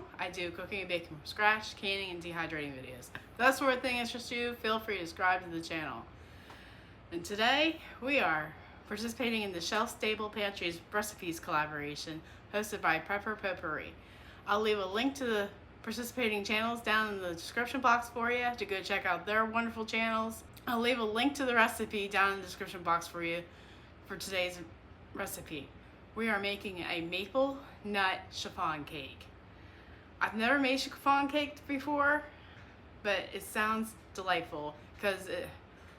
channel, I do cooking and baking from scratch, canning, and dehydrating videos. If that sort of thing interests you, feel free to subscribe to the channel. And today, we are participating in the Shelf Stable Pantry's Recipes collaboration hosted by Prepper Potpourri. I'll leave a link to the participating channels down in the description box for you to go check out their wonderful channels. I'll leave a link to the recipe down in the description box for you for today's recipe. We are making a maple nut chiffon cake. I've never made chiffon cake before, but it sounds delightful because it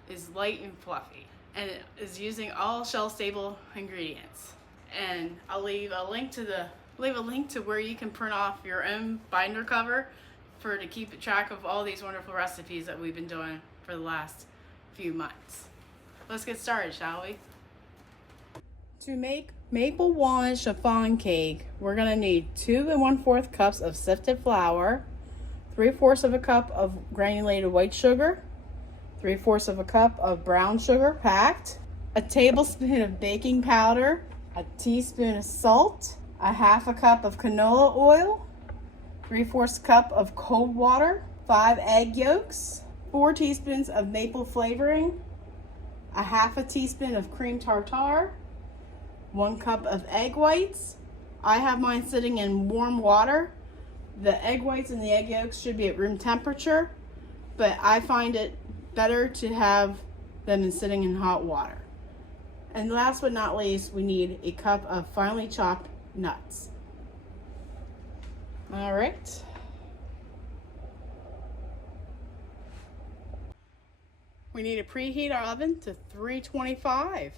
is light and fluffy, and it is using all shelf-stable ingredients. And I'll leave a link to where you can print off your own binder cover to keep track of all these wonderful recipes that we've been doing for the last few months. Let's get started, shall we? To make maple walnut chiffon cake, we're going to need 2 1/4 cups of sifted flour, 3/4 of a cup of granulated white sugar, 3/4 of a cup of brown sugar packed, a tablespoon of baking powder, a teaspoon of salt, a 1/2 cup of canola oil, 3/4 cup of cold water, 5 egg yolks, 4 teaspoons of maple flavoring, a 1/2 teaspoon of cream tartare, 1 cup of egg whites. I have mine sitting in warm water. The egg whites and the egg yolks should be at room temperature, but I find it better to have them sitting in hot water. And last but not least, we need a cup of finely chopped nuts. All right. We need to preheat our oven to 325.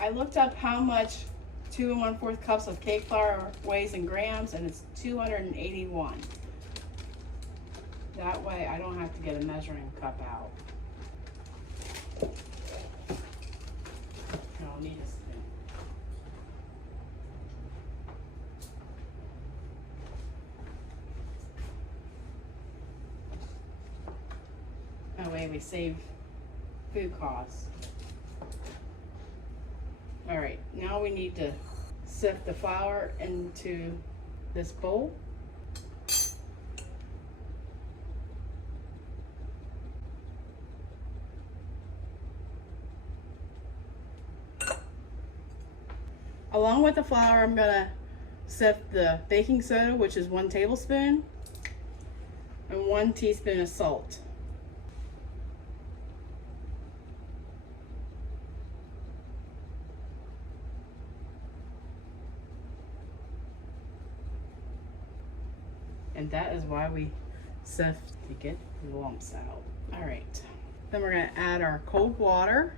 I looked up how much 2 1/4 cups of cake flour weighs in grams, and it's 281. That way I don't have to get a measuring cup out. I'll need a spoon. That way we save food costs. All right, now we need to sift the flour into this bowl. Along with the flour, I'm gonna sift the baking soda, which is 1 tablespoon, and 1 teaspoon of salt. And that is why we sift to get the lumps out. All right, then we're gonna add our cold water,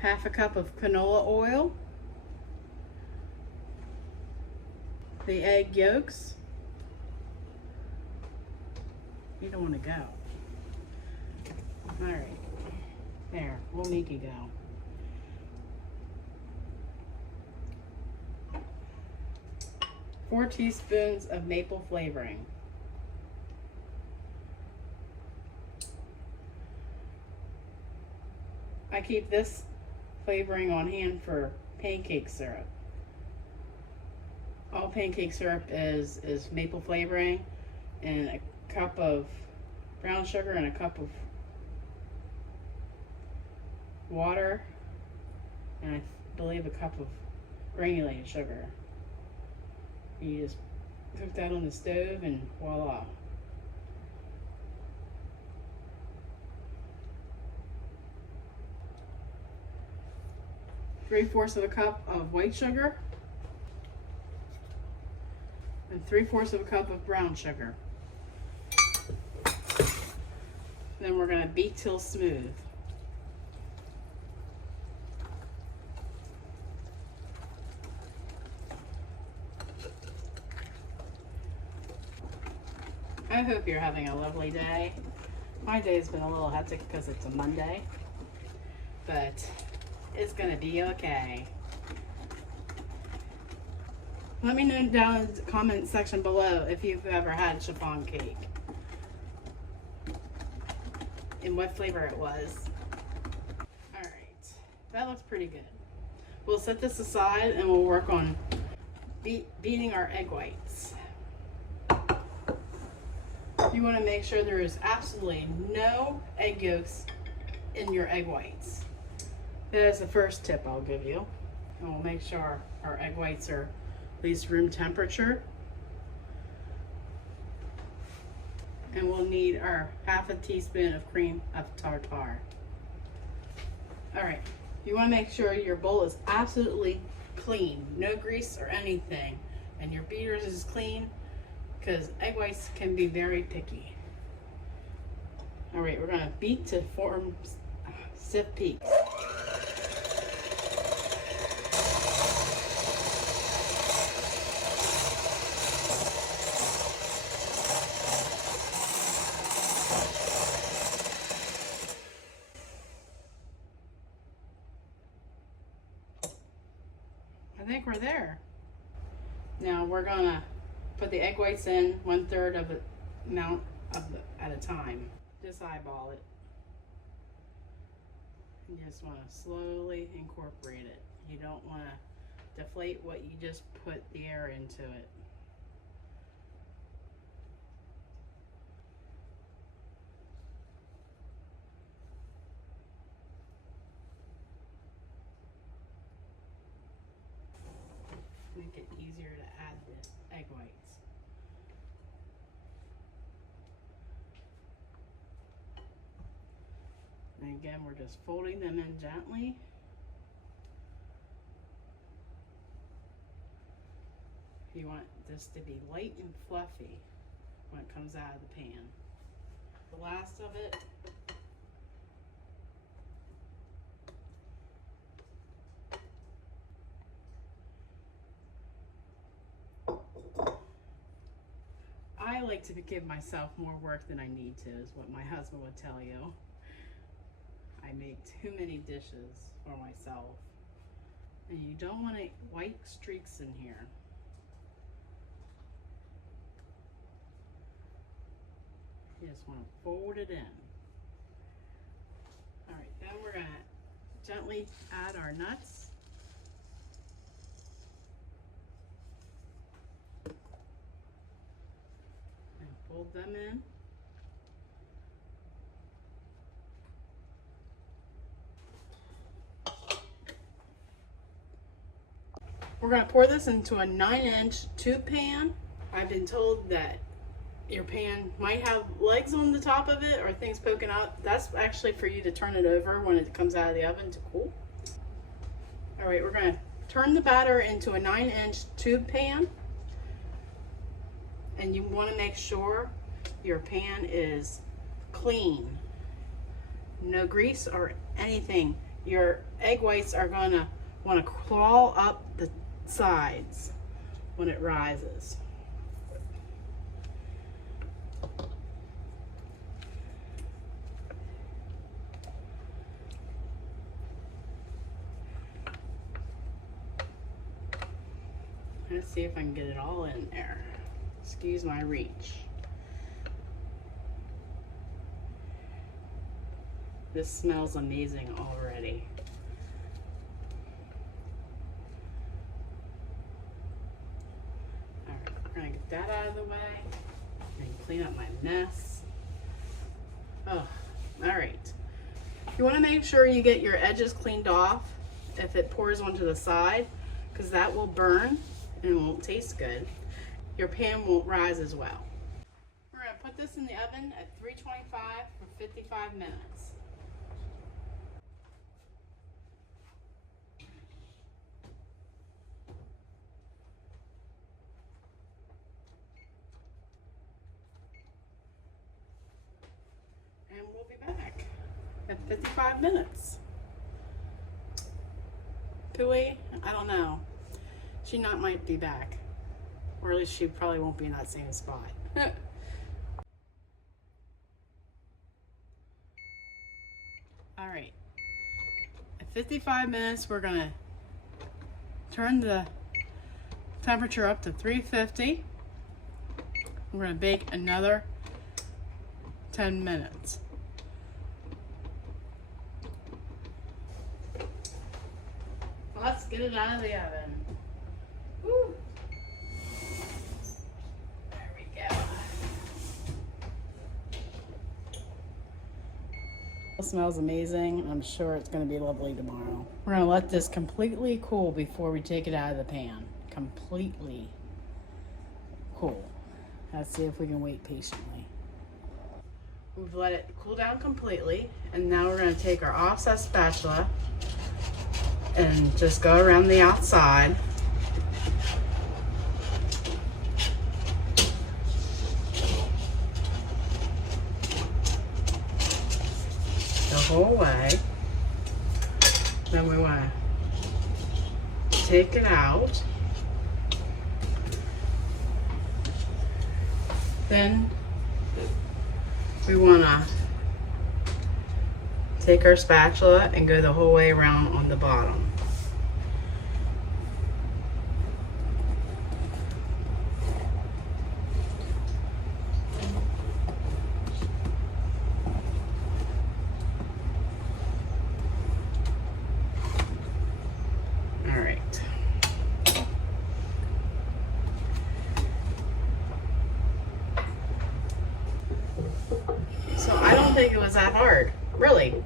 1/2 cup of canola oil, the egg yolks. You don't want to go. All right, there, we'll make you go. Four teaspoons of maple flavoring. I keep this flavoring on hand for pancake syrup. All pancake syrup is maple flavoring, and a cup of brown sugar and a cup of water, and I believe a cup of granulated sugar. You just cook that on the stove and voila. Three-fourths of a cup of white sugar and 3/4 of a cup of brown sugar. Then we're going to beat till smooth. I hope you're having a lovely day. My day has been a little hectic because it's a Monday, but it's gonna be okay. Let me know down in the comment section below if you've ever had chiffon cake and what flavor it was. All right, that looks pretty good. We'll set this aside and we'll work on beating our egg whites. You want to make sure there is absolutely no egg yolks in your egg whites. That is the first tip I'll give you. And we'll make sure our egg whites are at least room temperature. And we'll need our half a teaspoon of cream of tartar. All right, you want to make sure your bowl is absolutely clean, no grease or anything, and your beaters is clean, because egg whites can be very picky. All right, we're gonna beat to form stiff peaks. I think we're there. Now we're gonna put the egg whites in 1/3 of the amount at a time. Just eyeball it. You just want to slowly incorporate it. You don't want to deflate what you just put the air into it. Make it easier to add the egg whites. And again, we're just folding them in gently. You want this to be light and fluffy when it comes out of the pan. The last of it, I like to give myself more work than I need to, is what my husband would tell you. I make too many dishes for myself. And you don't want any white streaks in here. You just want to fold it in. All right, then we're going to gently add our nuts. And fold them in. We're going to pour this into a 9-inch tube pan. I've been told that your pan might have legs on the top of it or things poking out. That's actually for you to turn it over when it comes out of the oven to cool. All right, we're going to turn the batter into a 9-inch tube pan. And you want to make sure your pan is clean. No grease or anything. Your egg whites are going to want to crawl up the sides when it rises. Let's see if I can get it all in there. Excuse my reach. This smells amazing already. All right, we're gonna get that out of the way and clean up my mess. Oh, all right. You want to make sure you get your edges cleaned off if it pours onto the side, because that will burn and it won't taste good. Your pan won't rise as well. We're going to put this in the oven at 325 for 55 minutes. And we'll be back at 55 minutes. Pooey? I don't know. She might be back. Or at least she probably won't be in that same spot. All right. At 55 minutes, we're gonna turn the temperature up to 350. We're gonna bake another 10 minutes. Let's get it out of the oven. Woo. It smells amazing, and I'm sure it's going to be lovely tomorrow. We're going to let this completely cool before we take it out of the pan. Completely cool. Let's see if we can wait patiently. We've let it cool down completely, and now we're going to take our offset spatula and just go around the outside. The whole way. Then we want to take it out. Then we want to take our spatula and go the whole way around on the bottom. So I don't think it was that hard, really.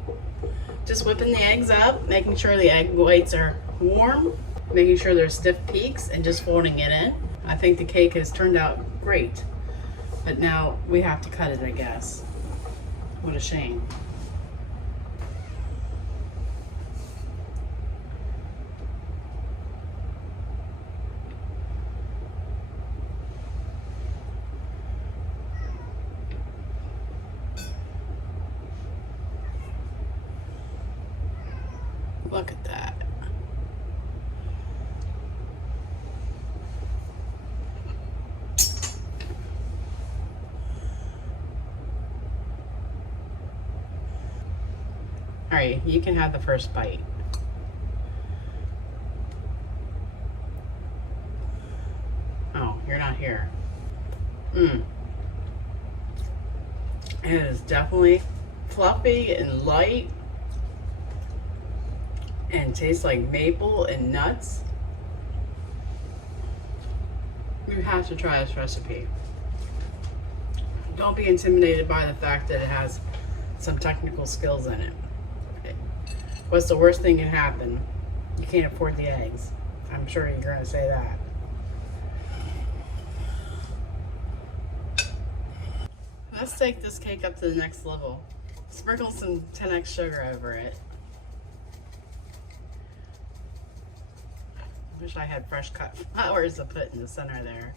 Just whipping the eggs up, making sure the egg whites are warm, making sure there's stiff peaks, and just folding it in. I think the cake has turned out great. But now we have to cut it, I guess. What a shame. Look at that. All right, you can have the first bite. Oh, you're not here. It is definitely fluffy and light. And tastes like maple and nuts. You have to try this recipe. Don't be intimidated by the fact that it has some technical skills in it. What's the worst thing that can happen? You can't afford the eggs. I'm sure you're going to say that. Let's take this cake up to the next level. Sprinkle some 10x sugar over it. Wish I had fresh cut flowers to put in the center there.